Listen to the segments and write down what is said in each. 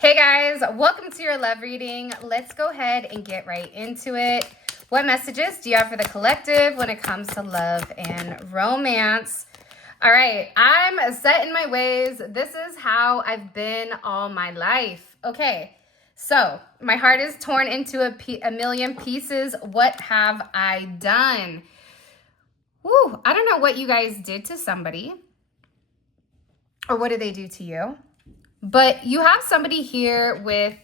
Hey guys, welcome to your love reading. Let's go ahead and get right into it. What messages do you have for the collective when it comes to love and romance? All right, I'm set in my ways. This is how I've been all my life. Okay, so my heart is torn into a million pieces. What have I done? Woo, I don't know what you guys did to somebody or what did they do to you? But you have somebody here with,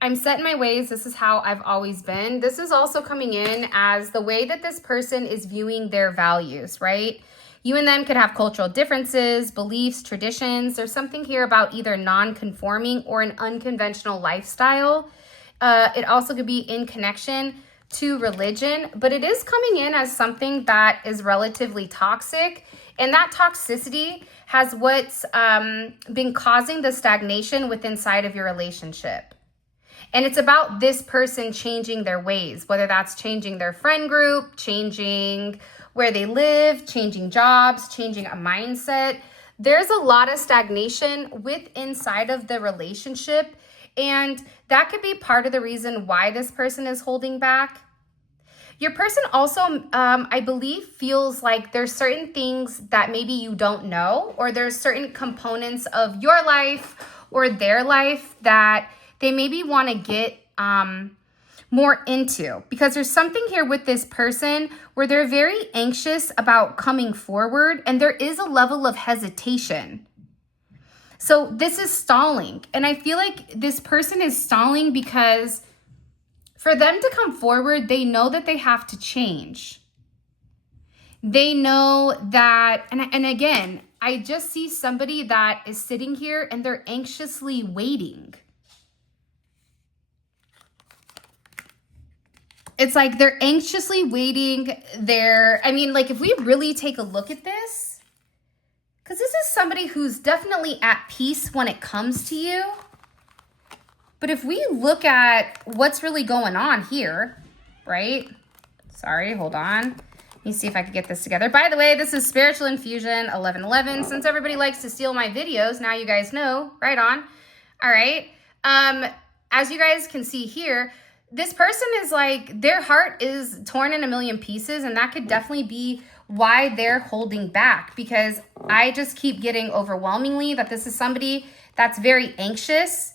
I'm set in my ways. This is how I've always been. This is also coming in as the way that this person is viewing their values, right? You and them could have cultural differences, beliefs, traditions. There's something here about either non-conforming or an unconventional lifestyle. It also could be in connection to religion, but it is coming in as something that is relatively toxic. And that toxicity has what's been causing the stagnation within inside of your relationship. And it's about this person changing their ways, whether that's changing their friend group, changing where they live, changing jobs, changing a mindset. There's a lot of stagnation with inside of the relationship. And that could be part of the reason why this person is holding back. Your person also, I believe, feels like there's certain things that maybe you don't know, or there's certain components of your life or their life that they maybe want to get more into. Because there's something here with this person where they're very anxious about coming forward, and there is a level of hesitation. So this is stalling. And I feel like this person is stalling because for them to come forward, they know that they have to change. They know that, and again, I just see somebody that is sitting here and they're anxiously waiting. It's like they're anxiously waiting. If we really take a look at this, because this is somebody who's definitely at peace when it comes to you. But if we look at what's really going on here, right? Sorry, hold on. Let me see if I can get this together. By the way, this is Spiritual Infusion 1111. Since everybody likes to steal my videos, now you guys know. Right on. All right. As you guys can see here, this person is like, their heart is torn in a million pieces, and that could definitely be why they're holding back, because I just keep getting overwhelmingly that this is somebody that's very anxious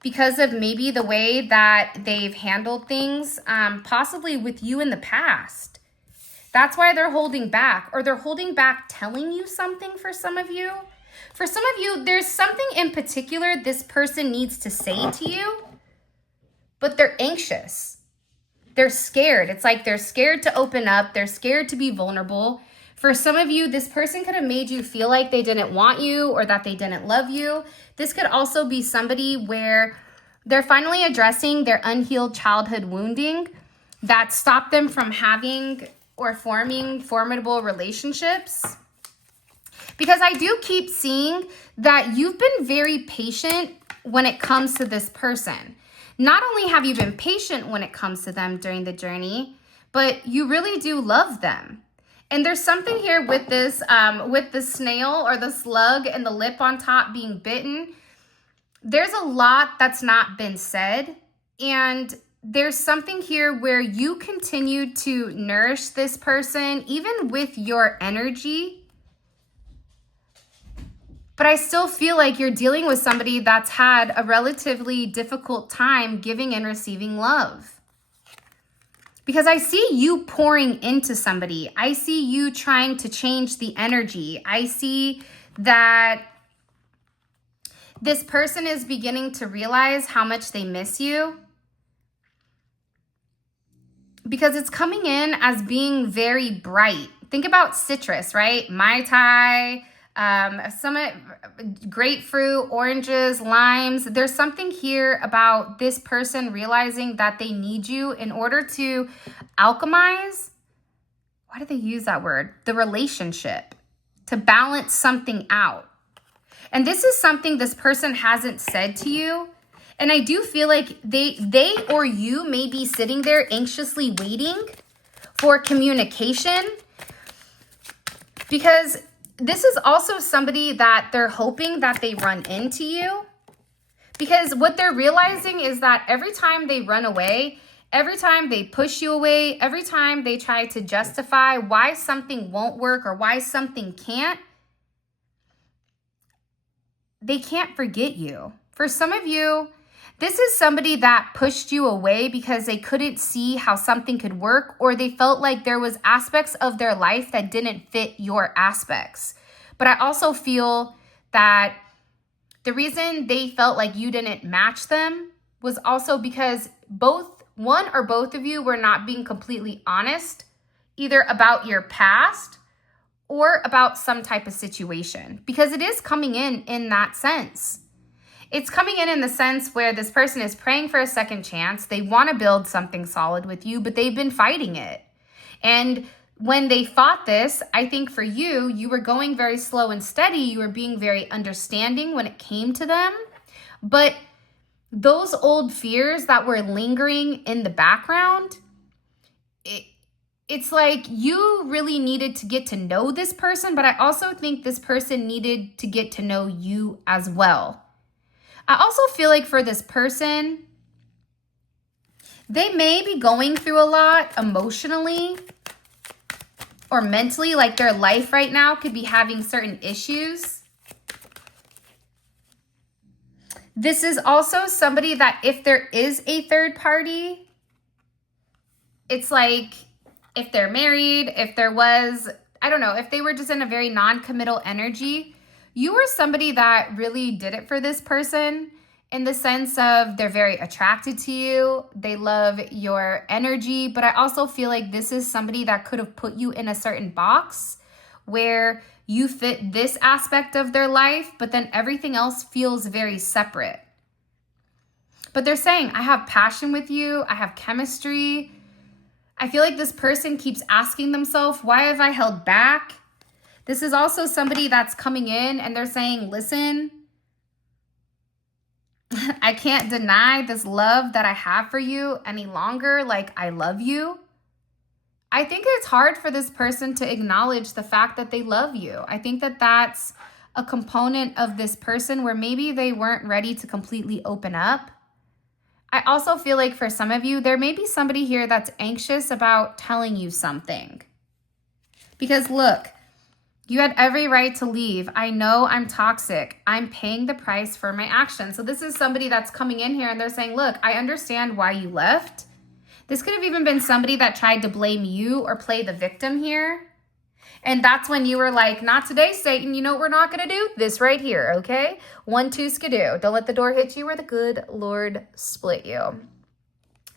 because of maybe the way that they've handled things, possibly with you in the past. That's why they're holding back, or they're holding back telling you something for some of you. For some of you, there's something in particular this person needs to say to you, but they're anxious. They're scared. It's like they're scared to open up. They're scared to be vulnerable. For some of you, this person could have made you feel like they didn't want you or that they didn't love you. This could also be somebody where they're finally addressing their unhealed childhood wounding that stopped them from having or forming formidable relationships. Because I do keep seeing that you've been very patient when it comes to this person. Not only have you been patient when it comes to them during the journey, but you really do love them. And there's something here with this, with the snail or the slug and the lip on top being bitten. There's a lot that's not been said. And there's something here where you continue to nourish this person, even with your energy. But I still feel like you're dealing with somebody that's had a relatively difficult time giving and receiving love. Because I see you pouring into somebody. I see you trying to change the energy. I see that this person is beginning to realize how much they miss you. Because it's coming in as being very bright. Think about citrus, right? Mai Tai, some grapefruit, oranges, limes. There's something here about this person realizing that they need you in order to alchemize. Why do they use that word? The relationship, to balance something out. And this is something this person hasn't said to you. And I do feel like they or you may be sitting there anxiously waiting for communication, because this is also somebody that they're hoping that they run into you, Because what they're realizing is that every time they run away, every time they push you away, every time they try to justify why something won't work or why something can't, they can't forget you. For some of you, this is somebody that pushed you away because they couldn't see how something could work, or they felt like there was aspects of their life that didn't fit your aspects. But I also feel that the reason they felt like you didn't match them was also because one or both of you were not being completely honest, either about your past or about some type of situation, because it is coming in that sense. It's coming in the sense where this person is praying for a second chance. They want to build something solid with you, but they've been fighting it. And when they fought this, I think for you, you were going very slow and steady. You were being very understanding when it came to them. But those old fears that were lingering in the background, it's like you really needed to get to know this person, but I also think this person needed to get to know you as well. I also feel like for this person, they may be going through a lot emotionally or mentally, like their life right now could be having certain issues. This is also somebody that if there is a third party, it's like if they're married, if there was, I don't know, if they were just in a very non-committal energy, you were somebody that really did it for this person in the sense of they're very attracted to you. They love your energy. But I also feel like this is somebody that could have put you in a certain box where you fit this aspect of their life, but then everything else feels very separate. But they're saying, I have passion with you. I have chemistry. I feel like this person keeps asking themselves, why have I held back? This is also somebody that's coming in and they're saying, listen, I can't deny this love that I have for you any longer. Like, I love you. I think it's hard for this person to acknowledge the fact that they love you. I think that that's a component of this person where maybe they weren't ready to completely open up. I also feel like for some of you, there may be somebody here that's anxious about telling you something. Because look, you had every right to leave. I know I'm toxic. I'm paying the price for my actions. So this is somebody that's coming in here and they're saying, look, I understand why you left. This could have even been somebody that tried to blame you or play the victim here. And that's when you were like, not today, Satan. You know what we're not going to do? This right here, okay? 1, 2, skidoo. Don't let the door hit you or the good Lord split you.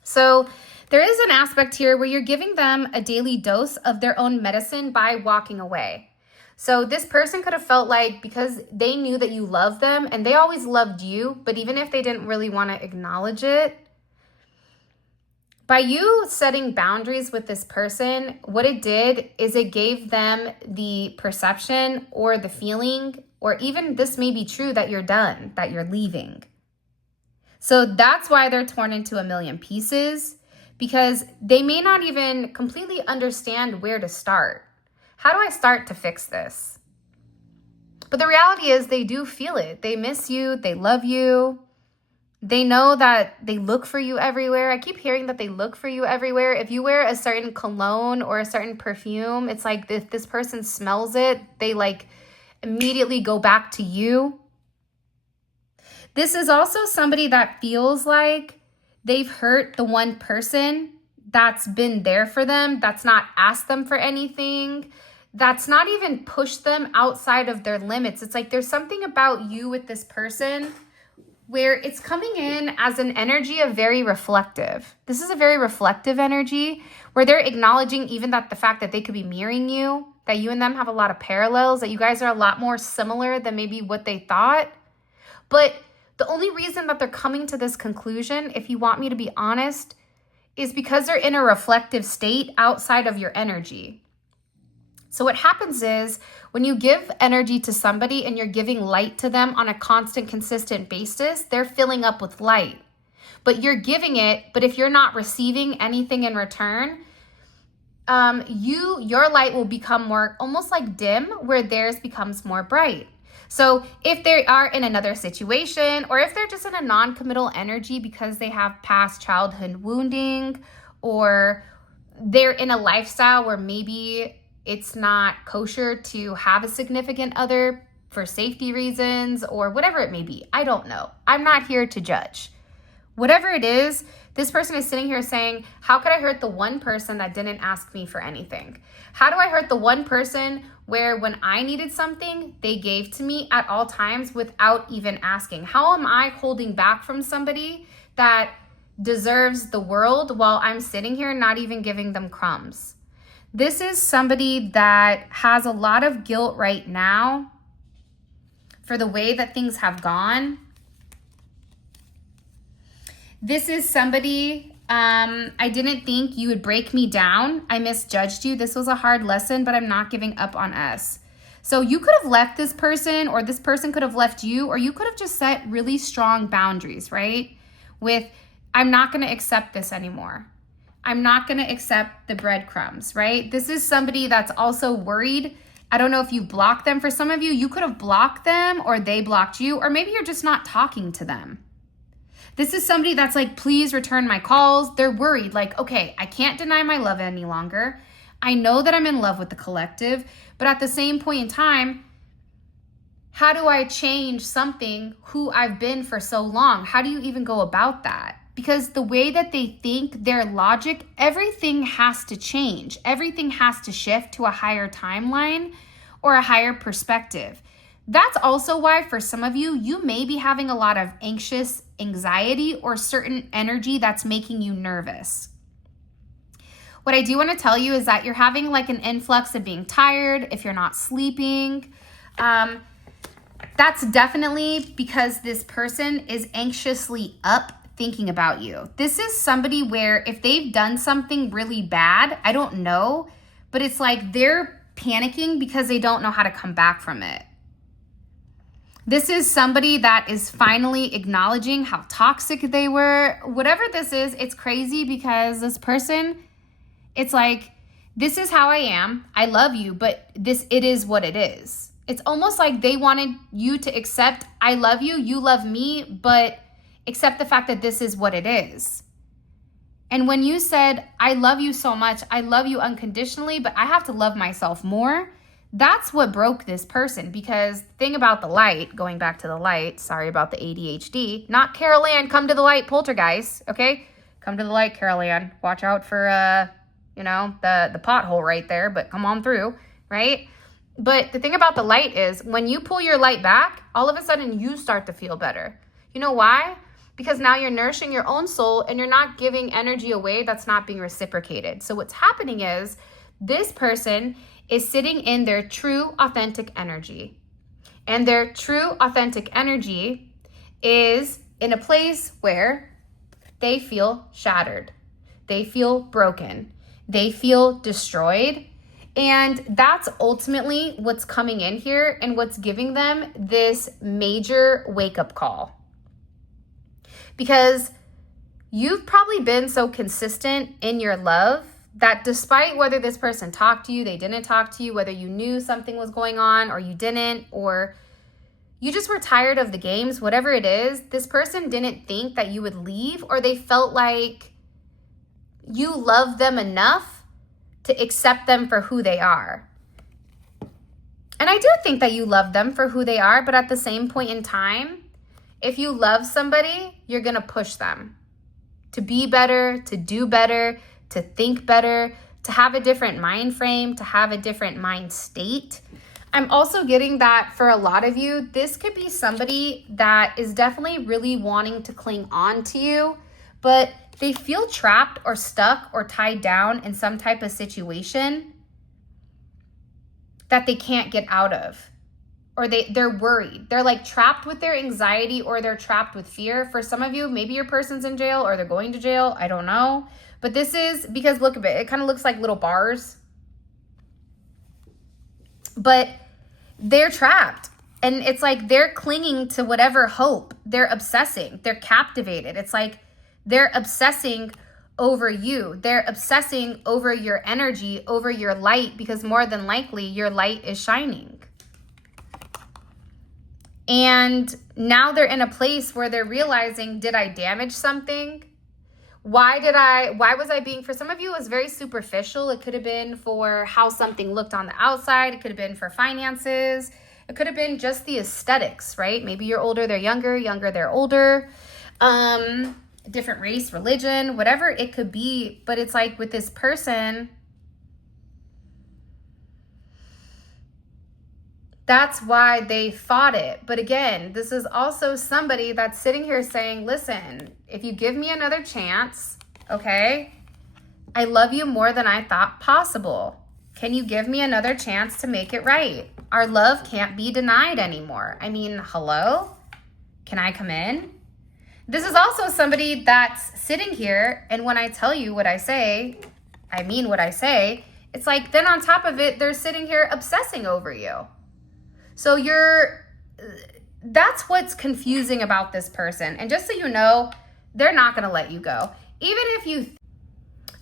So there is an aspect here where you're giving them a daily dose of their own medicine by walking away. So this person could have felt like because they knew that you loved them and they always loved you, but even if they didn't really want to acknowledge it, by you setting boundaries with this person, what it did is it gave them the perception or the feeling, or even this may be true, that you're done, that you're leaving. So that's why they're torn into a million pieces, because they may not even completely understand where to start. How do I start to fix this? But the reality is they do feel it. They miss you. They love you. They know that they look for you everywhere. I keep hearing that they look for you everywhere. If you wear a certain cologne or a certain perfume, it's like if this person smells it, they like immediately go back to you. This is also somebody that feels like they've hurt the one person that's been there for them, that's not asked them for anything, that's not even pushed them outside of their limits. It's like there's something about you with this person where it's coming in as an energy of very reflective. This is a very reflective energy where they're acknowledging even that the fact that they could be mirroring you, that you and them have a lot of parallels, that you guys are a lot more similar than maybe what they thought. But the only reason that they're coming to this conclusion, if you want me to be honest, is because they're in a reflective state outside of your energy. So what happens is when you give energy to somebody and you're giving light to them on a constant, consistent basis, they're filling up with light. But you're giving it, but if you're not receiving anything in return, your light will become more almost like dim, where theirs becomes more bright. So if they are in another situation, or if they're just in a non-committal energy because they have past childhood wounding, or they're in a lifestyle where maybe it's not kosher to have a significant other for safety reasons or whatever it may be. I don't know. I'm not here to judge. Whatever it is, this person is sitting here saying, how could I hurt the one person that didn't ask me for anything? How do I hurt the one person where when I needed something, they gave to me at all times without even asking? How am I holding back from somebody that deserves the world while I'm sitting here not even giving them crumbs? This is somebody that has a lot of guilt right now for the way that things have gone. This is somebody, I didn't think you would break me down. I misjudged you. This was a hard lesson, but I'm not giving up on us. So you could have left this person, or this person could have left you, or you could have just set really strong boundaries, right? With, I'm not going to accept this anymore. I'm not going to accept the breadcrumbs, right? This is somebody that's also worried. I don't know if you blocked them. For some of you, you could have blocked them, or they blocked you, or maybe you're just not talking to them. This is somebody that's like, please return my calls. They're worried, like, okay, I can't deny my love any longer. I know that I'm in love with the collective, but at the same point in time, how do I change something who I've been for so long? How do you even go about that? Because the way that they think, their logic, everything has to change. Everything has to shift to a higher timeline or a higher perspective. That's also why for some of you, you may be having a lot of anxious anxiety or certain energy that's making you nervous. What I do want to tell you is that you're having like an influx of being tired if you're not sleeping. That's definitely because this person is anxiously up thinking about you. This is somebody where if they've done something really bad, I don't know, but it's like they're panicking because they don't know how to come back from it. This is somebody that is finally acknowledging how toxic they were. Whatever this is, it's crazy because this person, it's like, this is how I am. I love you, but it is what it is. It's almost like they wanted you to accept, I love you, you love me, but accept the fact that this is what it is. And when you said, I love you so much, I love you unconditionally, but I have to love myself more, that's what broke this person. Because the thing about the light, going back to the light, sorry about the ADHD, not Carol Ann, come to the light, poltergeist, okay? Come to the light, Carol Ann. Watch out for, the pothole right there, but come on through, right? But the thing about the light is when you pull your light back, all of a sudden you start to feel better. You know why? Because now you're nourishing your own soul and you're not giving energy away that's not being reciprocated. So what's happening is this person is sitting in their true authentic energy. And their true authentic energy is in a place where they feel shattered. They feel broken. They feel destroyed. And that's ultimately what's coming in here and what's giving them this major wake-up call. Because you've probably been so consistent in your love that despite whether this person talked to you, they didn't talk to you, whether you knew something was going on or you didn't, or you just were tired of the games, whatever it is, this person didn't think that you would leave, or they felt like you love them enough to accept them for who they are. And I do think that you love them for who they are, but at the same point in time, if you love somebody, you're going to push them to be better, to do better, to think better, to have a different mind frame, to have a different mind state. I'm also getting that for a lot of you, this could be somebody that is definitely really wanting to cling on to you, but they feel trapped or stuck or tied down in some type of situation that they can't get out of. Or they're worried. They're like trapped with their anxiety, or they're trapped with fear. For some of you, maybe your person's in jail or they're going to jail. I don't know. But this is because look at it. It kind of looks like little bars. But they're trapped. And it's like they're clinging to whatever hope. They're obsessing. They're captivated. It's like they're obsessing over you. They're obsessing over your energy, over your light, because more than likely your light is shining. And now they're in a place where they're realizing, did I damage something? Why was I being, for some of you, it was very superficial. It could have been for how something looked on the outside. It could have been for finances. It could have been just the aesthetics, right? Maybe you're older, they're younger, they're older. Different race, religion, whatever it could be. But it's like with this person, that's why they fought it. But again, this is also somebody that's sitting here saying, listen, if you give me another chance, okay, I love you more than I thought possible. Can you give me another chance to make it right? Our love can't be denied anymore. I mean, hello? Can I come in? This is also somebody that's sitting here, and when I tell you what I say, I mean what I say. It's like, then on top of it, they're sitting here obsessing over you. So that's what's confusing about this person. And just so you know, they're not going to let you go. Even if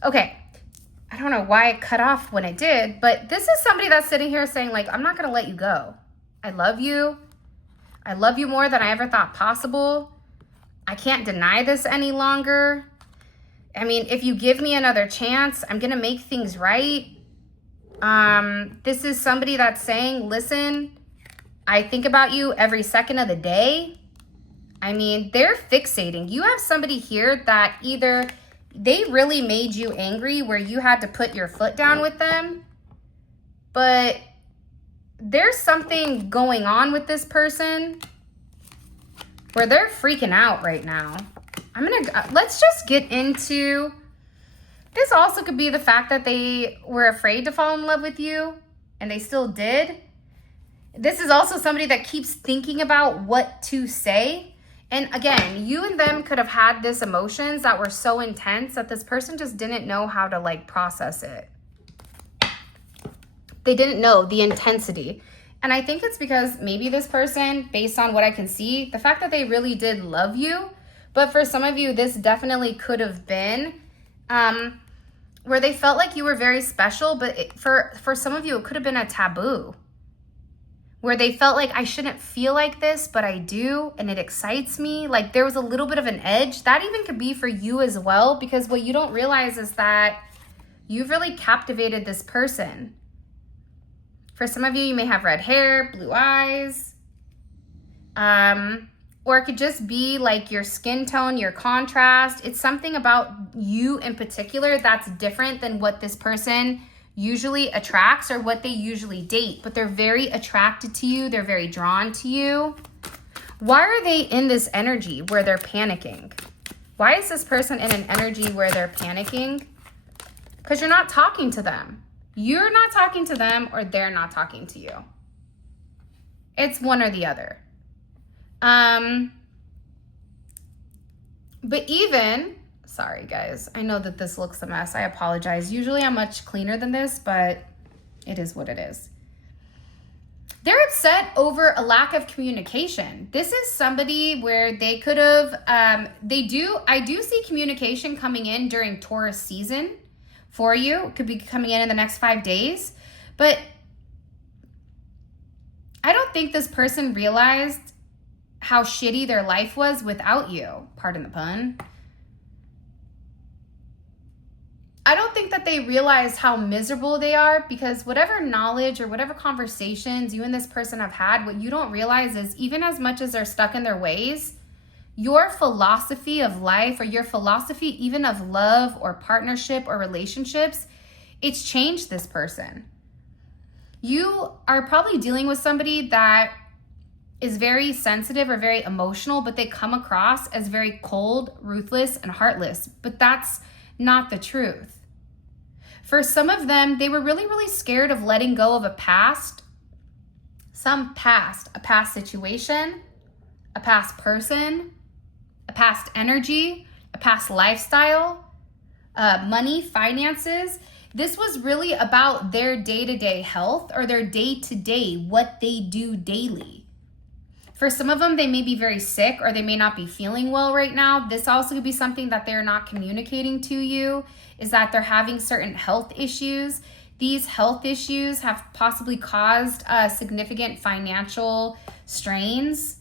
okay, I don't know why it cut off when it did, but this is somebody that's sitting here saying like, I'm not going to let you go. I love you. I love you more than I ever thought possible. I can't deny this any longer. I mean, if you give me another chance, I'm going to make things right. This is somebody that's saying, listen, I think about you every second of the day. I mean, they're fixating. You have somebody here that either they really made you angry where you had to put your foot down with them, but there's something going on with this person where they're freaking out right now. Let's just get into, this also could be the fact that they were afraid to fall in love with you and they still did. This is also somebody that keeps thinking about what to say. And again, you and them could have had this emotions that were so intense that this person just didn't know how to like process it. They didn't know the intensity. And I think it's because maybe this person, based on what I can see, the fact that they really did love you, but for some of you, this definitely could have been where they felt like you were very special, but for some of you, it could have been a taboo. Where they felt like, I shouldn't feel like this, but I do, and it excites me. Like there was a little bit of an edge. That even could be for you as well, because what you don't realize is that you've really captivated this person. For some of you, you may have red hair, blue eyes, or it could just be like your skin tone, your contrast. It's something about you in particular that's different than what this person usually attracts or what they usually date, but they're very attracted to you. They're very drawn to you. Why are they in this energy where they're panicking? Why is this person in an energy where they're panicking? Because you're not talking to them. You're not talking to them, or they're not talking to you. It's one or the other. But even, sorry guys, I know that this looks a mess. I apologize. Usually I'm much cleaner than this, but it is what it is. They're upset over a lack of communication. This is somebody where they could have, I do see communication coming in during Taurus season for you. It could be coming in the next 5 days, but I don't think this person realized how shitty their life was without you. Pardon the pun. I don't think that they realize how miserable they are, because whatever knowledge or whatever conversations you and this person have had, what you don't realize is even as much as they're stuck in their ways, your philosophy of life or your philosophy even of love or partnership or relationships, it's changed this person. You are probably dealing with somebody that is very sensitive or very emotional, but they come across as very cold, ruthless, and heartless. But that's not the truth. For some of them, they were really, really scared of letting go of a past situation, a past person, a past energy, a past lifestyle, money, finances. This was really about their day-to-day health or their day-to-day, what they do daily. For some of them, they may be very sick or they may not be feeling well right now. This also could be something that they're not communicating to you, is that they're having certain health issues. These health issues have possibly caused significant financial strains.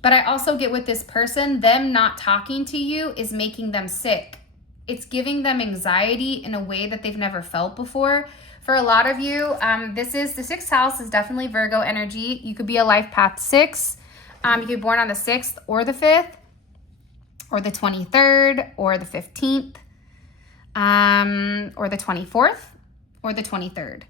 But I also get with this person, them not talking to you is making them sick. It's giving them anxiety in a way that they've never felt before. For a lot of you, this is the 6th house is definitely Virgo energy. You could be a life path 6. You could be born on the 6th or the 5th or the 23rd or the 15th or the 24th or the 23rd.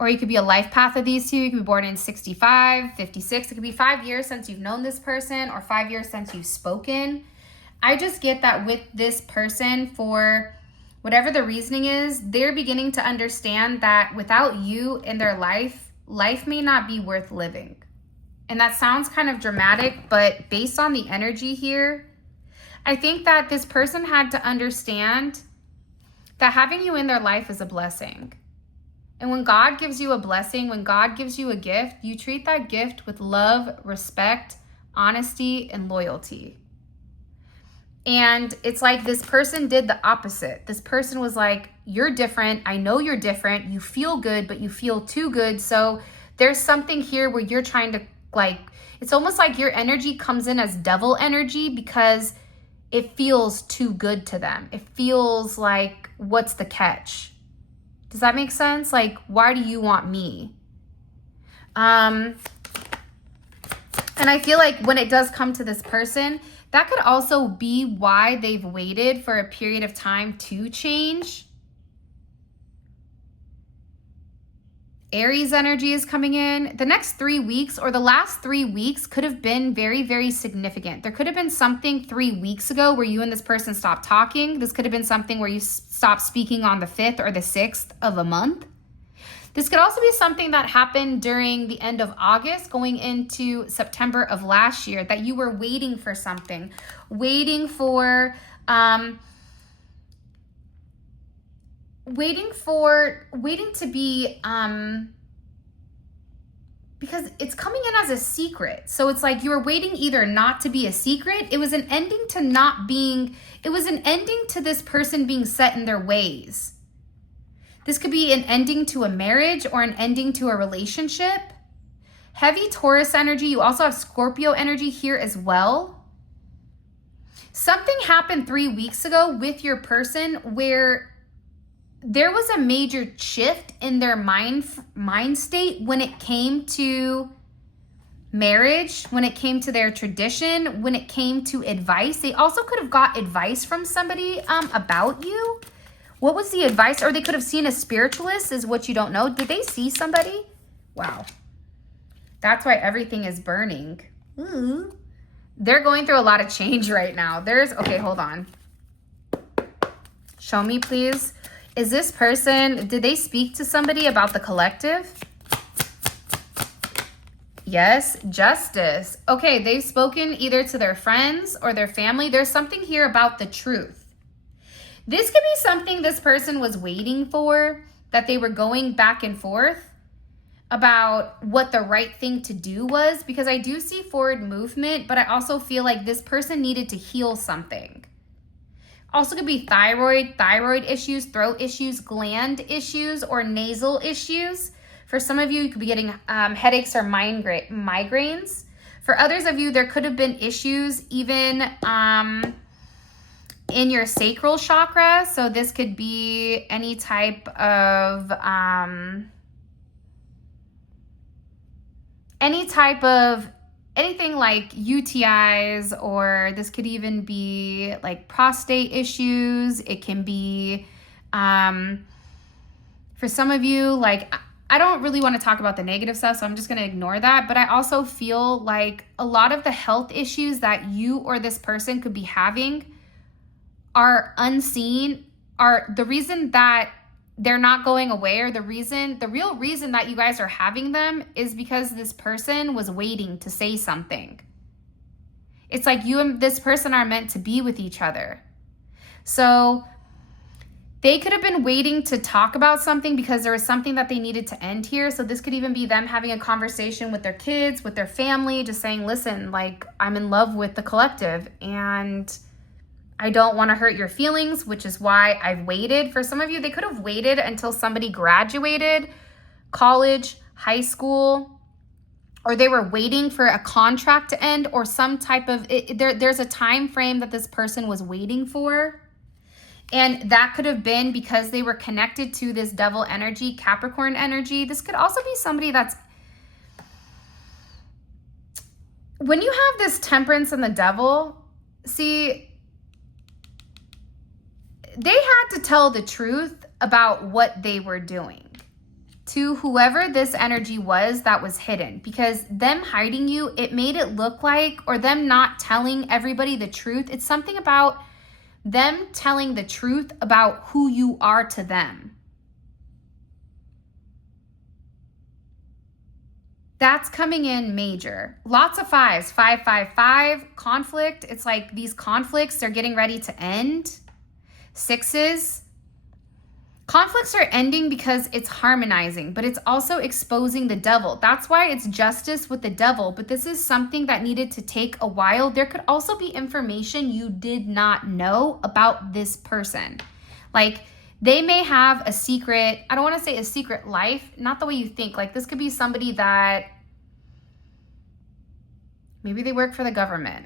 Or you could be a life path of these two. You could be born in 65, 56. It could be 5 years since you've known this person or 5 years since you've spoken. I just get that with this person, for whatever the reasoning is, they're beginning to understand that without you in their life, life may not be worth living. And that sounds kind of dramatic, but based on the energy here, I think that this person had to understand that having you in their life is a blessing. And when God gives you a blessing, when God gives you a gift, you treat that gift with love, respect, honesty, and loyalty. And it's like this person did the opposite. This person was like, you're different. I know you're different. You feel good, but you feel too good. So there's something here where you're trying to, like, it's almost like your energy comes in as devil energy because it feels too good to them. It feels like, what's the catch? Does that make sense? Like, why do you want me? And I feel like when it does come to this person, that could also be why they've waited for a period of time to change. Aries energy is coming in. The next 3 weeks or the last 3 weeks could have been very, very significant. There could have been something 3 weeks ago where you and this person stopped talking. This could have been something where you stopped speaking on the 5th or the 6th of a month. This could also be something that happened during the end of August going into September of last year, that you were waiting for something, waiting to be, because it's coming in as a secret. So it's like you were waiting either not to be a secret. It was an ending to not being, it was an ending to this person being set in their ways. This could be an ending to a marriage or an ending to a relationship. Heavy Taurus energy. You also have Scorpio energy here as well. Something happened 3 weeks ago with your person where there was a major shift in their mind state when it came to marriage, when it came to their tradition, when it came to advice. They also could have got advice from somebody about you. What was the advice? Or they could have seen a spiritualist, is what you don't know. Did they see somebody? Wow. That's why everything is burning. Ooh. They're going through a lot of change right now. Okay, hold on. Show me, please. Is this person, did they speak to somebody about the collective? Yes, justice. Okay, they've spoken either to their friends or their family. There's something here about the truth. This could be something this person was waiting for, that they were going back and forth about what the right thing to do was, because I do see forward movement, but I also feel like this person needed to heal something. Also could be thyroid issues, throat issues, gland issues, or nasal issues. For some of you, you could be getting headaches or migraines. For others of you, there could have been issues even in your sacral chakra. So this could be any type of anything like UTIs, or this could even be like prostate issues. It can be for some of you, like, I don't really want to talk about the negative stuff, so I'm just going to ignore that. But I also feel like a lot of the health issues that you or this person could be having are unseen, are the reason that they're not going away, or the real reason that you guys are having them is because this person was waiting to say something. It's like you and this person are meant to be with each other. So they could have been waiting to talk about something because there was something that they needed to end here. So this could even be them having a conversation with their kids, with their family, just saying, listen, like, I'm in love with the collective and I don't want to hurt your feelings, which is why I've waited. For some of you, they could have waited until somebody graduated college, high school, or they were waiting for a contract to end, or some type of, there's a time frame that this person was waiting for. And that could have been because they were connected to this devil energy, Capricorn energy. This could also be somebody that's, when you have this temperance and the devil, see, they had to tell the truth about what they were doing to whoever this energy was that was hidden, because them hiding you, it made it look like, or them not telling everybody the truth, it's something about them telling the truth about who you are to them. That's coming in major. Lots of fives, 555, conflict. It's like these conflicts are getting ready to end. Sixes, conflicts are ending because it's harmonizing, but it's also exposing the devil. That's why it's justice with the devil, but this is something that needed to take a while. There could also be information you did not know about this person. Like, they may have a secret, I don't want to say a secret life, not the way you think. Like, this could be somebody that maybe they work for the government,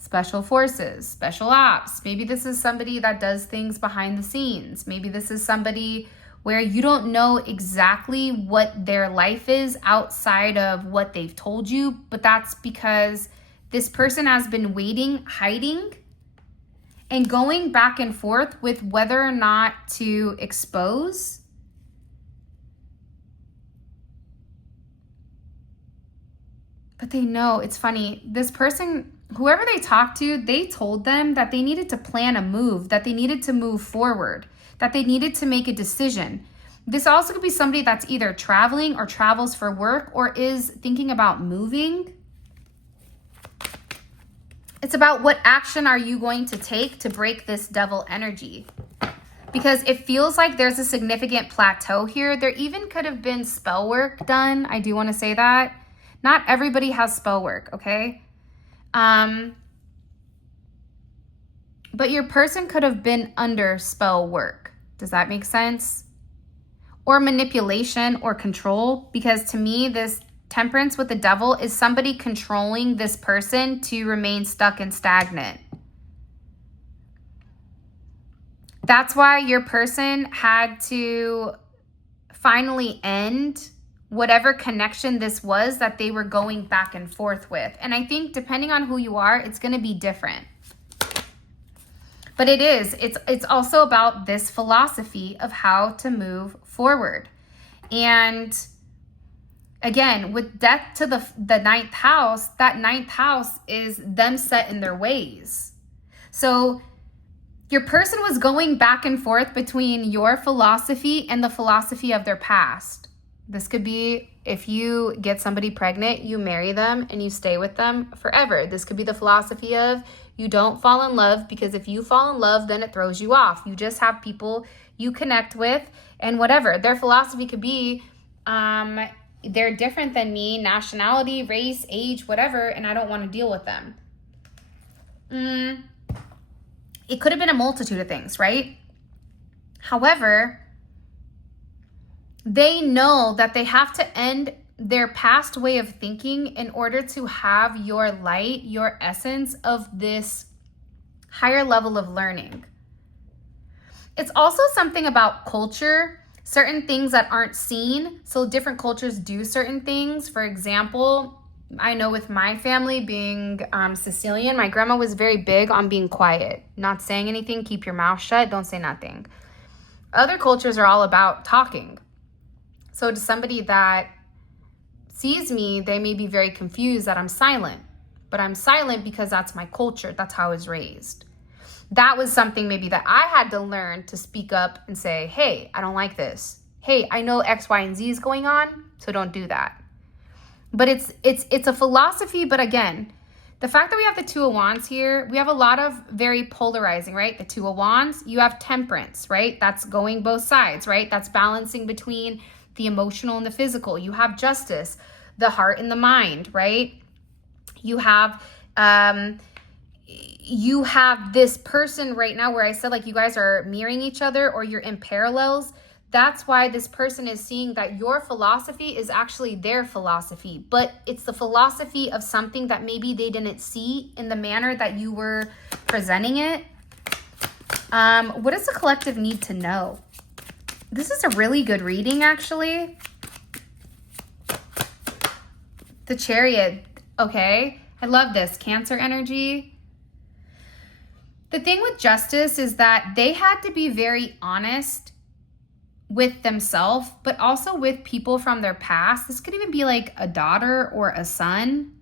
special forces, special ops. Maybe this is somebody that does things behind the scenes. Maybe this is somebody where you don't know exactly what their life is outside of what they've told you, but that's because this person has been waiting, hiding, and going back and forth with whether or not to expose. But they know, it's funny, this person, whoever they talked to, they told them that they needed to plan a move, that they needed to move forward, that they needed to make a decision. This also could be somebody that's either traveling or travels for work or is thinking about moving. It's about what action are you going to take to break this devil energy? Because it feels like there's a significant plateau here. There even could have been spell work done. I do want to say that. Not everybody has spell work, okay? But your person could have been under spell work. Does that make sense? Or manipulation or control, because to me, this temperance with the devil is somebody controlling this person to remain stuck and stagnant. That's why your person had to finally end whatever connection this was that they were going back and forth with. And I think depending on who you are, it's going to be different. But it's also about this philosophy of how to move forward. And again, with death to the ninth house, that ninth house is them set in their ways. So your person was going back and forth between your philosophy and the philosophy of their past. This could be if you get somebody pregnant, you marry them and you stay with them forever. This could be the philosophy of you don't fall in love, because if you fall in love, then it throws you off. You just have people you connect with and whatever. Their philosophy could be, they're different than me, nationality, race, age, whatever, and I don't want to deal with them. It could have been a multitude of things, right? However, they know that they have to end their past way of thinking in order to have your light, your essence of this higher level of learning. It's also something about culture, certain things that aren't seen. So different cultures do certain things. For example, I know with my family being Sicilian, my grandma was very big on being quiet, not saying anything, keep your mouth shut, don't say nothing. Other cultures are all about talking. So to somebody that sees me, they may be very confused that I'm silent, but I'm silent because that's my culture. That's how I was raised. That was something maybe that I had to learn to speak up and say, hey, I don't like this. Hey, I know X, Y, and Z is going on, so don't do that. But it's a philosophy, but again, the fact that we have the Two of Wands here, we have a lot of very polarizing, right? The Two of Wands, you have temperance, right? That's going both sides, right? That's balancing between the emotional and the physical. You have justice, the heart and the mind, right? You have this person right now where I said like you guys are mirroring each other or you're in parallels. that's why this person is seeing that your philosophy is actually their philosophy, but it's the philosophy of something that maybe they didn't see in the manner that you were presenting it. What does the collective need to know? This is a really good reading, actually. The Chariot. Okay. I love this. Cancer energy. The thing with Justice is that they had to be very honest with themselves, but also with people from their past. This could even be like a daughter or a son,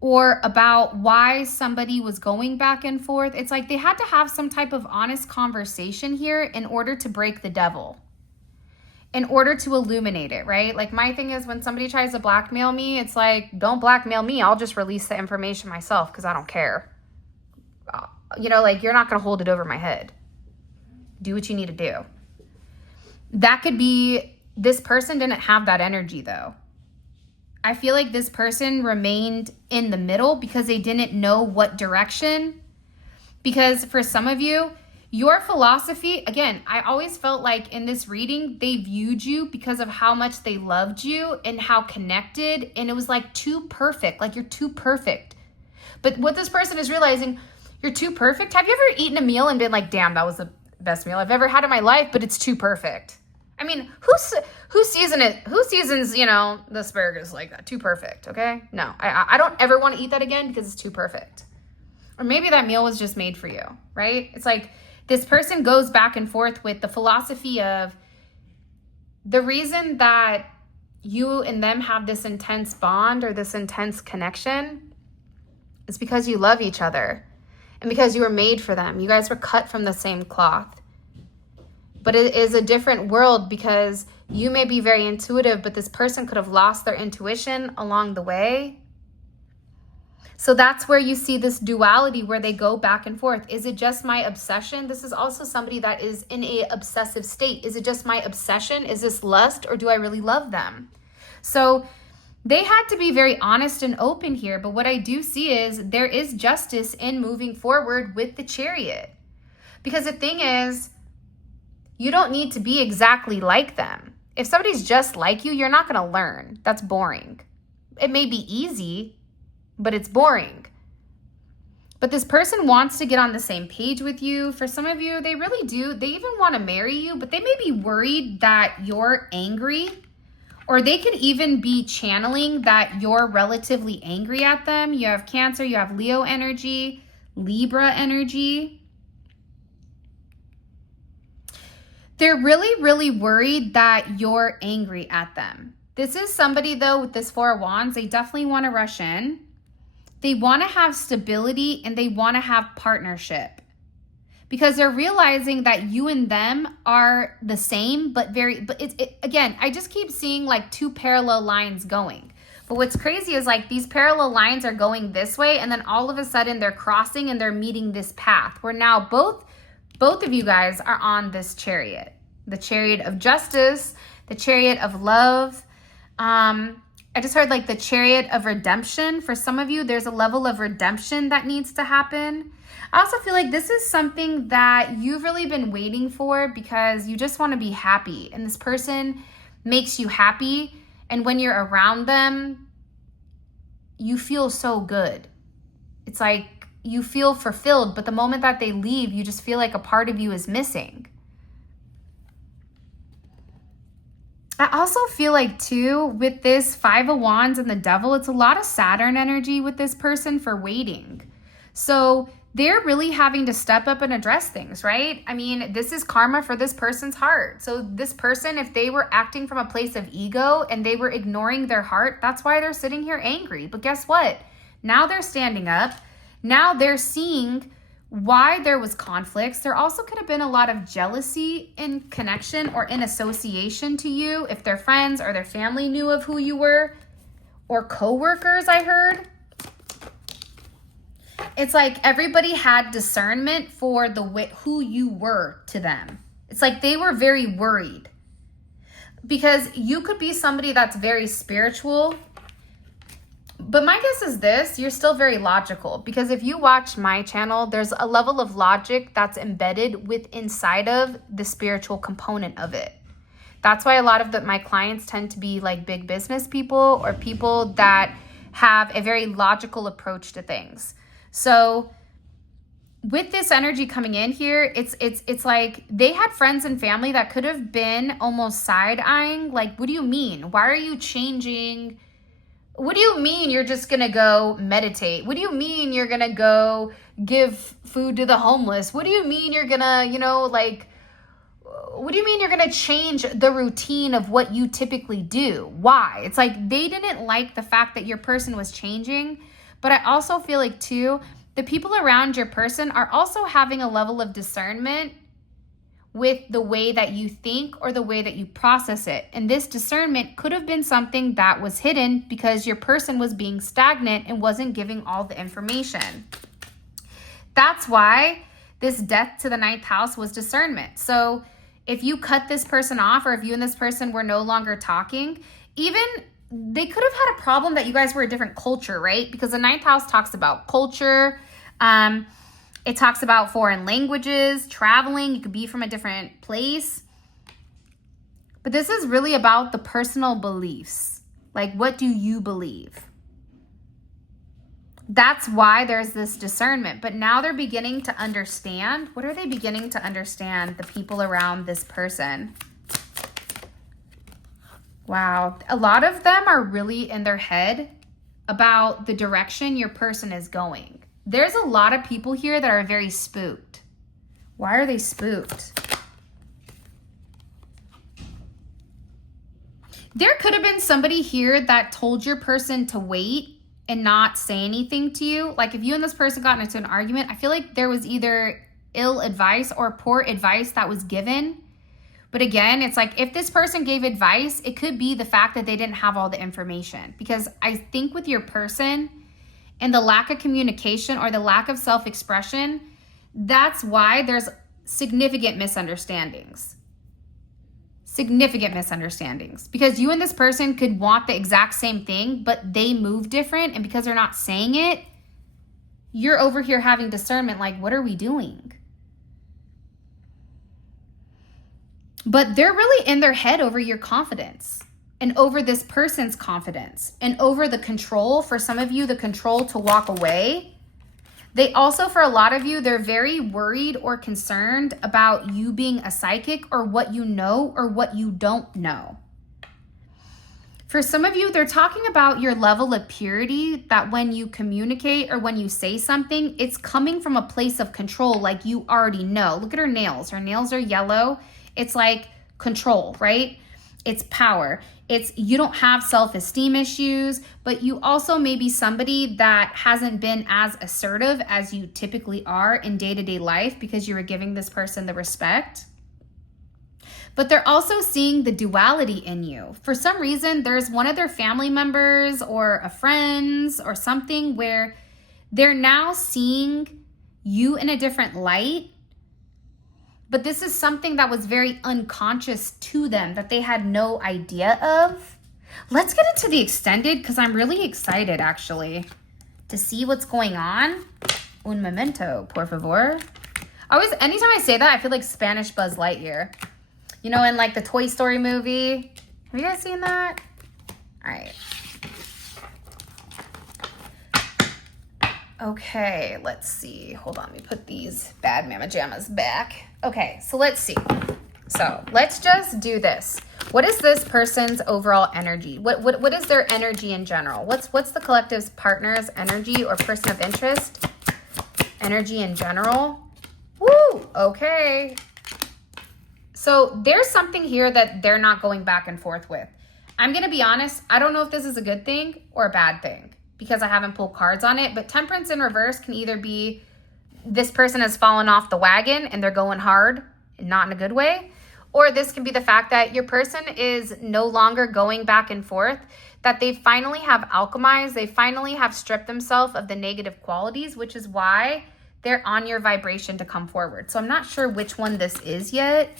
or about why somebody was going back and forth. It's like they had to have some type of honest conversation here in order to break the devil, in order to illuminate it, right? Like my thing is when somebody tries to blackmail me, it's like, don't blackmail me. I'll just release the information myself because I don't care. You know, like you're not going to hold it over my head. Do what you need to do. That could be, this person didn't have that energy though. I feel like this person remained in the middle because they didn't know what direction. Because for some of you, your philosophy, again, I always felt like in this reading, they viewed you because of how much they loved you and how connected. And it was like too perfect, like you're too perfect. But what this person is realizing, you're too perfect. Have you ever eaten a meal and been like, damn, that was the best meal I've ever had in my life, but it's too perfect? I mean, who seasons, you know, the asparagus like that? Too perfect, okay? No, I don't ever want to eat that again because it's too perfect. Or maybe that meal was just made for you, right? It's like this person goes back and forth with the philosophy of the reason that you and them have this intense bond or this intense connection is because you love each other and because you were made for them. You guys were cut from the same cloth. But it is a different world because you may be very intuitive, but this person could have lost their intuition along the way. So that's where you see this duality where they go back and forth. Is it just my obsession? This is also somebody that is in a obsessive state. Is it just my obsession? Is this lust, or do I really love them? So they had to be very honest and open here. But what I do see is there is justice in moving forward with the Chariot. Because the thing is, you don't need to be exactly like them. If somebody's just like you, you're not going to learn. That's boring. It may be easy, but it's boring. But this person wants to get on the same page with you. For some of you, they really do. They even want to marry you, but they may be worried that you're angry, or they could even be channeling that you're relatively angry at them. You have Cancer, you have Leo energy, Libra energy. They're really, really worried that you're angry at them. This is somebody, though, with this Four of Wands, they definitely want to rush in. They want to have stability and they want to have partnership because they're realizing that you and them are the same, but again, I just keep seeing like two parallel lines going. But what's crazy is like these parallel lines are going this way, and then all of a sudden they're crossing and they're meeting this path where now both of you guys are on this Chariot, the Chariot of Justice, the Chariot of Love. I just heard like the Chariot of Redemption. For some of you, there's a level of redemption that needs to happen. I also feel like this is something that you've really been waiting for because you just want to be happy. And this person makes you happy. And when you're around them, you feel so good. It's like you feel fulfilled, but the moment that they leave, you just feel like a part of you is missing. I also feel like too, with this Five of Wands and the Devil, it's a lot of Saturn energy with this person for waiting. So they're really having to step up and address things, right? I mean, this is karma for this person's heart. So this person, if they were acting from a place of ego and they were ignoring their heart, that's why they're sitting here angry. But guess what? Now they're standing up. Now they're seeing why there was conflicts. There also could have been a lot of jealousy in connection or in association to you if their friends or their family knew of who you were, or coworkers, I heard. It's like everybody had discernment for who you were to them. It's like they were very worried because you could be somebody that's very spiritual. But my guess is this, you're still very logical, because if you watch my channel, there's a level of logic that's embedded inside of the spiritual component of it. That's why a lot of my clients tend to be like big business people or people that have a very logical approach to things. So with this energy coming in here, it's like they had friends and family that could have been almost side-eyeing. Like, what do you mean? Why are you changing? What do you mean you're just going to go meditate? What do you mean you're going to go give food to the homeless? What do you mean you're going to, what do you mean you're going to change the routine of what you typically do? Why? It's like they didn't like the fact that your person was changing. But I also feel like, too, the people around your person are also having a level of discernment with the way that you think or the way that you process it. And this discernment could have been something that was hidden because your person was being stagnant and wasn't giving all the information. That's why this death to the 9th house was discernment. So if you cut this person off, or if you and this person were no longer talking, even they could have had a problem that you guys were a different culture, right? Because the 9th house talks about culture. It talks about foreign languages, traveling. You could be from a different place. But this is really about the personal beliefs. Like, what do you believe? That's why there's this discernment. But now they're beginning to understand. What are they beginning to understand? The people around this person. Wow. A lot of them are really in their head about the direction your person is going. There's a lot of people here that are very spooked. Why are they spooked? There could have been somebody here that told your person to wait and not say anything to you. Like if you and this person got into an argument, I feel like there was either ill advice or poor advice that was given. But again, it's like if this person gave advice, it could be the fact that they didn't have all the information. Because I think with your person and the lack of communication or the lack of self-expression, that's why there's significant misunderstandings. Significant misunderstandings. Because you and this person could want the exact same thing, but they move different. And because they're not saying it, you're over here having discernment like, what are we doing? But they're really in their head over your confidence and over this person's confidence and over the control. For some of you, the control to walk away. They also, for a lot of you, they're very worried or concerned about you being a psychic or what you know or what you don't know. For some of you, they're talking about your level of purity, that when you communicate or when you say something, it's coming from a place of control, like you already know. Look at her nails. Her nails are yellow. It's like control, right? It's power. It's you don't have self-esteem issues, but you also may be somebody that hasn't been as assertive as you typically are in day-to-day life because you were giving this person the respect. But they're also seeing the duality in you. For some reason, there's one of their family members or a friends or something where they're now seeing you in a different light. But this is something that was very unconscious to them that they had no idea of. Let's get into the extended because I'm really excited actually to see what's going on. Un momento, por favor. Anytime I say that, I feel like Spanish Buzz Lightyear. You know, in like the Toy Story movie. Have you guys seen that? All right. Okay, let's see. Hold on, let me put these bad mama jammas back. Okay, so let's see. So let's just do this. What is this person's overall energy? What is their energy in general? What's the collective's partner's energy or person of interest? Energy in general. Woo! Okay. So there's something here that they're not going back and forth with. I'm going to be honest. I don't know if this is a good thing or a bad thing because I haven't pulled cards on it. But temperance in reverse can either be this person has fallen off the wagon and they're going hard and not in a good way. Or this can be the fact that your person is no longer going back and forth, that they finally have alchemized. They finally have stripped themselves of the negative qualities, which is why they're on your vibration to come forward. So I'm not sure which one this is yet.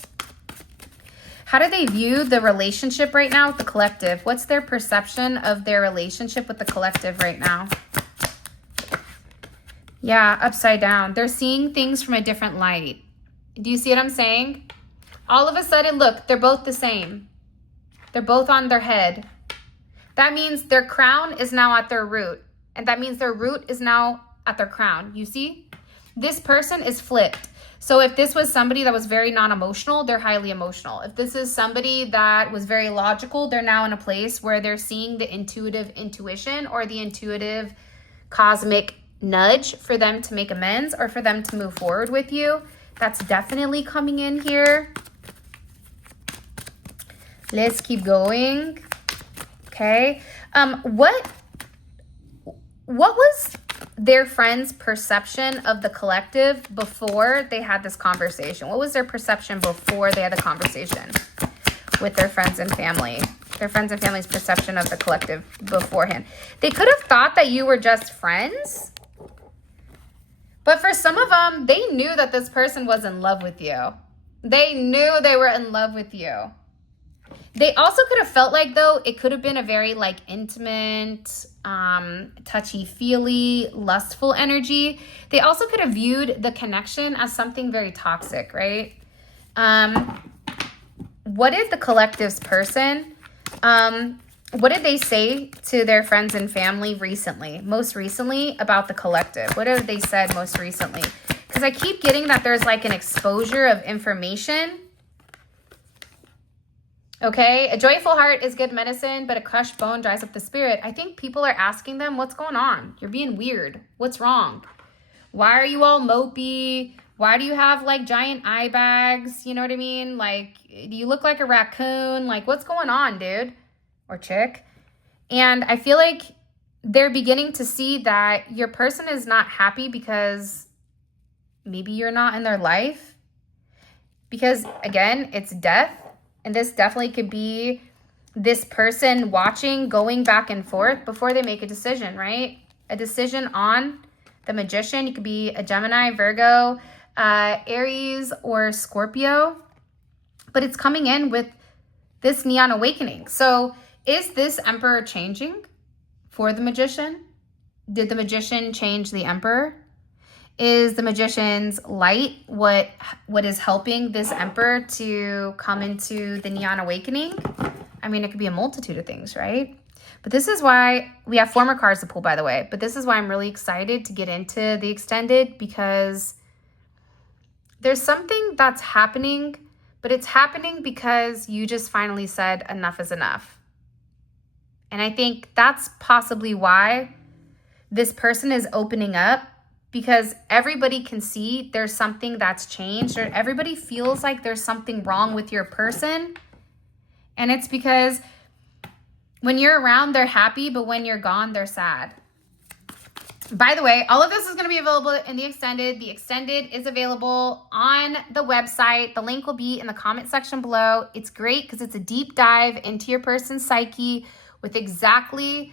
How do they view the relationship right now with the collective? What's their perception of their relationship with the collective right now? Yeah, upside down. They're seeing things from a different light. Do you see what I'm saying? All of a sudden, look, they're both the same. They're both on their head. That means their crown is now at their root. And that means their root is now at their crown. You see? This person is flipped. So if this was somebody that was very non-emotional, they're highly emotional. If this is somebody that was very logical, they're now in a place where they're seeing the intuitive intuition or the intuitive cosmic nudge for them to make amends or for them to move forward with you. That's definitely coming in here. Let's keep going. Okay. What was their friend's perception of the collective before they had this conversation? What was their perception before they had the conversation with their friends and family? Their friends and family's perception of the collective beforehand. They could have thought that you were just friends. But for some of them, they knew that this person was in love with you. They knew they were in love with you. They also could have felt like, though, it could have been a very like intimate, touchy-feely, lustful energy. They also could have viewed the connection as something very toxic, right? What did the collective's person, what did they say to their friends and family recently, most recently about the collective? What have they said most recently? Because I keep getting that there's like an exposure of information. Okay, a joyful heart is good medicine, but a crushed bone dries up the spirit. I think people are asking them, what's going on? You're being weird. What's wrong? Why are you all mopey? Why do you have like giant eye bags? You know what I mean? Like, do you look like a raccoon? Like, what's going on, dude or chick? And I feel like they're beginning to see that your person is not happy because maybe you're not in their life. Because again, it's death. And this definitely could be this person watching, going back and forth before they make a decision, right? A decision on the Magician. You could be a Gemini, Virgo, Aries, or Scorpio. But it's coming in with this Neon Awakening. So is this Emperor changing for the Magician? Did the Magician change the Emperor? Is the Magician's light what is helping this Emperor to come into the Neon Awakening? I mean, it could be a multitude of things, right? But this is why we have 4 more cards to pull, by the way. But this is why I'm really excited to get into the extended, because there's something that's happening, but it's happening because you just finally said enough is enough. And I think that's possibly why this person is opening up, because everybody can see there's something that's changed, or everybody feels like there's something wrong with your person. And it's because when you're around, they're happy, but when you're gone, they're sad. By the way, all of this is going to be available in the extended. The extended is available on the website. The link will be in the comment section below. It's great because it's a deep dive into your person's psyche with exactly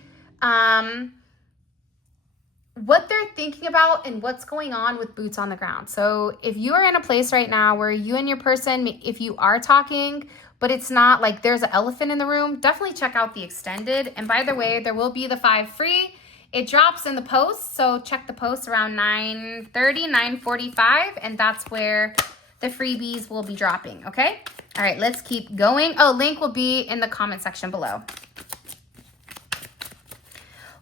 what they're thinking about and what's going on with boots on the ground. So if you are in a place right now where you and your person, if you are talking, but it's not like there's an elephant in the room, definitely check out the extended. And by the way, there will be the 5 free. It drops in the post, so check the post around 9:30, 9:45, and that's where the freebies will be dropping, okay? All right, let's keep going. Oh, link will be in the comment section below.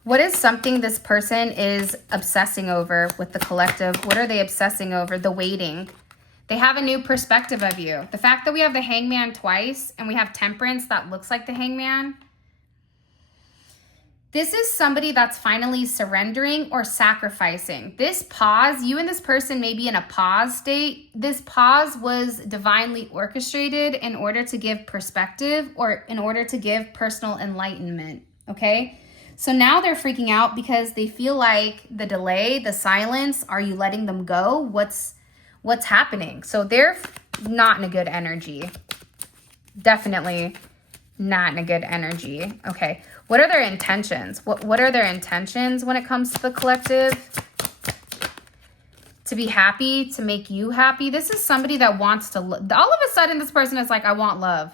What is something this person is obsessing over with the collective? What are they obsessing over? The waiting. They have a new perspective of you. The fact that we have the Hangman twice and we have Temperance that looks like the Hangman. This is somebody that's finally surrendering or sacrificing. This pause, you and this person may be in a pause state. This pause was divinely orchestrated in order to give perspective or in order to give personal enlightenment, okay? So now they're freaking out because they feel like the delay, the silence, are you letting them go? What's happening? So they're not in a good energy. Definitely not in a good energy. Okay. What are their intentions? What are their intentions when it comes to the collective? To be happy, to make you happy. This is somebody that wants to, all of a sudden this person is like, I want love.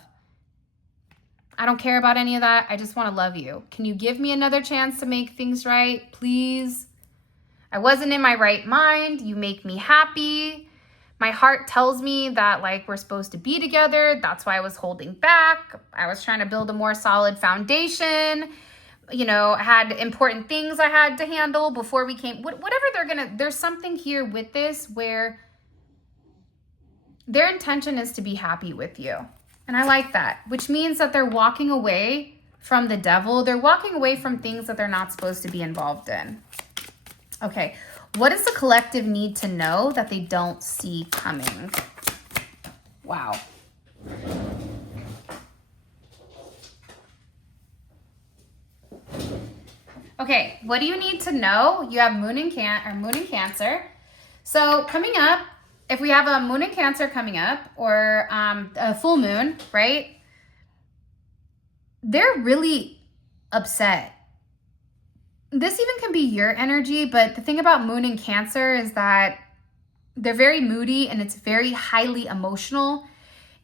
I don't care about any of that. I just want to love you. Can you give me another chance to make things right, please? I wasn't in my right mind. You make me happy. My heart tells me that like we're supposed to be together. That's why I was holding back. I was trying to build a more solid foundation. You know, I had important things I had to handle before we came, whatever there's something here with this where their intention is to be happy with you. And I like that, which means that they're walking away from the devil. They're walking away from things that they're not supposed to be involved in. Okay, what does the collective need to know that they don't see coming? Wow. Okay, what do you need to know? You have Moon in Cancer. So coming up, if we have a Moon in Cancer coming up or a full moon, right? They're really upset. This even can be your energy, but the thing about Moon in Cancer is that they're very moody and it's very highly emotional.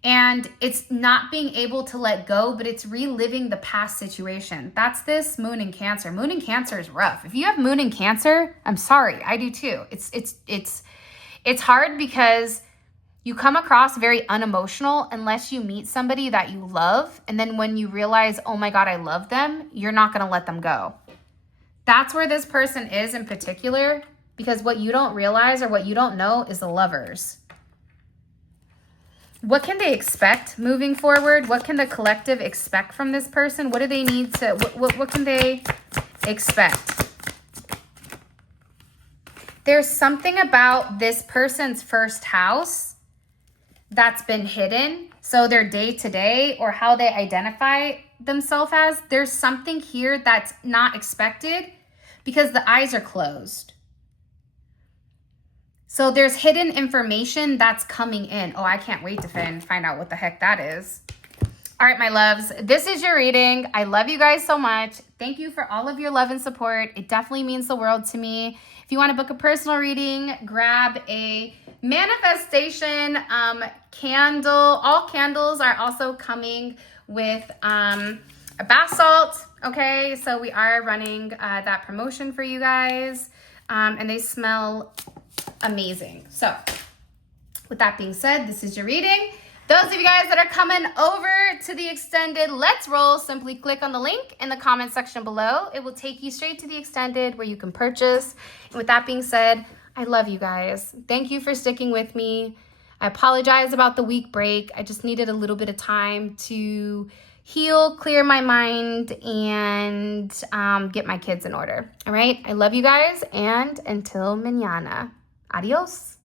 And it's not being able to let go, but it's reliving the past situation. That's this Moon in Cancer. Moon in Cancer is rough. If you have Moon in Cancer, I'm sorry, I do too. It's hard because you come across very unemotional unless you meet somebody that you love. And then when you realize, oh my God, I love them, you're not gonna let them go. That's where this person is in particular, because what you don't realize or what you don't know is the Lovers. What can they expect moving forward? What can the collective expect from this person? What do they need to, what can they expect? There's something about this person's first house that's been hidden. So their day-to-day or how they identify themselves as, there's something here that's not expected because the eyes are closed. So there's hidden information that's coming in. Oh, I can't wait to find out what the heck that is. All right, my loves, this is your reading. I love you guys so much. Thank you for all of your love and support. It definitely means the world to me. If you want to book a personal reading, grab a manifestation candle. All candles are also coming with a bath salt. Okay, so we are running that promotion for you guys, and they smell amazing. So with that being said, this is your reading. Those of you guys that are coming over to the extended Let's Roll, simply click on the link in the comment section below. It will take you straight to the extended where you can purchase. And with that being said, I love you guys. Thank you for sticking with me. I apologize about the week break. I just needed a little bit of time to heal, clear my mind, and get my kids in order. All right. I love you guys. And until mañana. Adios.